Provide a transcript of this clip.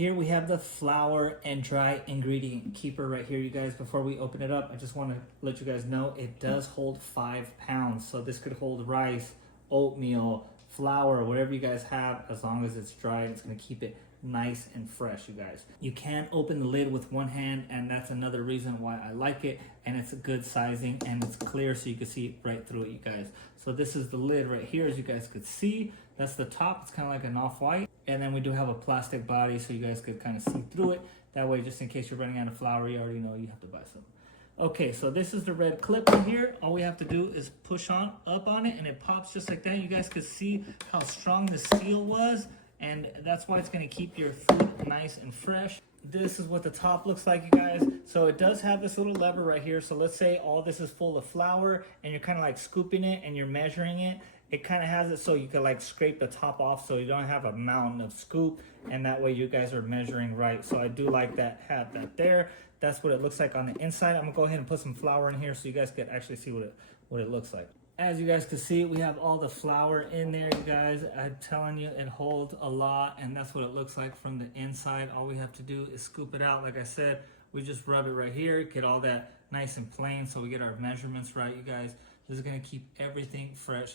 Here we have the flour and dry ingredient keeper right here, you guys. Before we open it up, I just want to let you guys know it does hold 5 pounds. So this could hold rice, oatmeal, flour, whatever you guys have, as long as it's dry. It's going to keep it nice and fresh, you guys. You can open the lid with one hand, and that's another reason why I like it. And it's a good sizing, and it's clear so you can see right through it, you guys. So this is the lid right here, as you guys could see. That's the top. It's kind of like an off-white. And then we do have a plastic body so you guys could kind of see through it. That way, just in case you're running out of flour, you already know you have to buy some. Okay, so this is the red clip right here. All we have to do is push up on it, and it pops just like that. You guys could see how strong the seal was, and that's why it's going to keep your food nice and fresh. This is what the top looks like, you guys. So it does have this little lever right here. So let's say all this is full of flour, and you're kind of like scooping it and you're measuring it. It kind of has it so you can like scrape the top off so you don't have a mountain of scoop, and that way you guys are measuring right. So I do like that, have that there. That's what it looks like on the inside. I'm gonna go ahead and put some flour in here so you guys can actually see what it looks like. As you guys can see, we have all the flour in there, you guys. I'm telling you, it holds a lot, and that's what it looks like from the inside. All we have to do is scoop it out. Like I said, we just rub it right here, get all that nice and plain so we get our measurements right, you guys. This is gonna keep everything fresh.